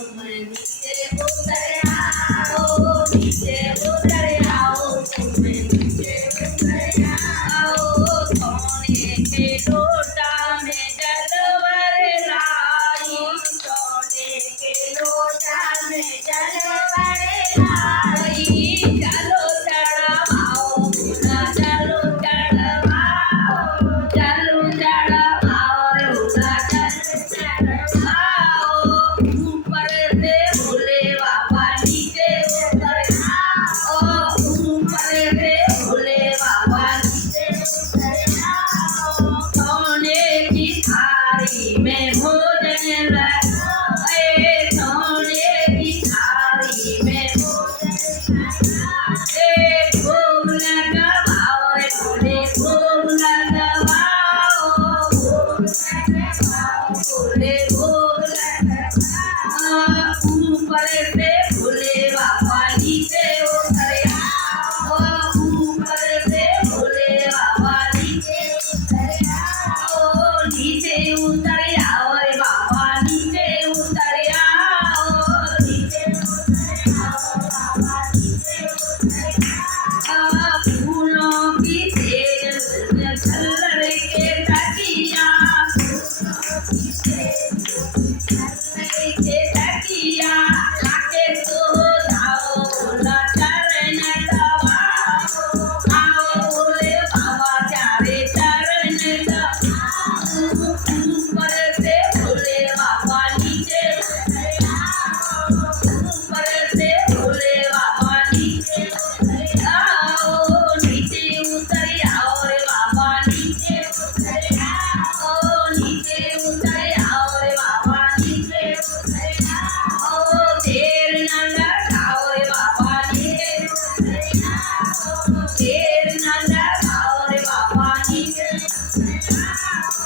तुम नीचे उतर आओ, नीचे उतर आओ, तुम नीचे उतर आओ। सोने के लोटा में जलवर लाई, सोने के लोटा में जलवर लाई। चलो चढ़ाओ मुना, चलो चढ़ाओ, चलो चढ़ाओ मुना, चलो चढ़ाओ। ऊपर से भोले बाबा नीचे उतर आओ, ऊपर से भोले बाबा नीचे उतर आओ। सोने की थाली में भोजन लगाओ, सोने की थाली में भोजन लगाओ। भोग लगाओ भोले, भोग लगाओ, भोग लगाओ भोले, भोग लगाओ। ऊपर से भोले बाबा नीचे उतर आओ, ऊपर से भोले बाबा नीचे उतर आओ, नीचे उतर आओ रे बाबा, नीचे उतर आओ, नीचे उतर आओ बाबा, नीचे उतर आओ। फूलों की तेज झल्लर के तकिया, फूलों की तेज झल्लर के तकिया, लाके सो जाओ भोला चरण दबाओ। आओ भोले बाबा प्यारे चरण दबाओ। ऊपर से भोले बाबा नीचे उतर आओ, ऊपर से भोले बाबा नीचे उतर आओ, नीचे उतर आओ रे बाबा, नीचे उतर आओ, नीचे उतर आओ रे बाबा, नीचे उतर आओ। देर न लगाओ रे बाबा, नीचे उतर आओ, देर न लगाओ रे बाबा, नीचे उतर आओ।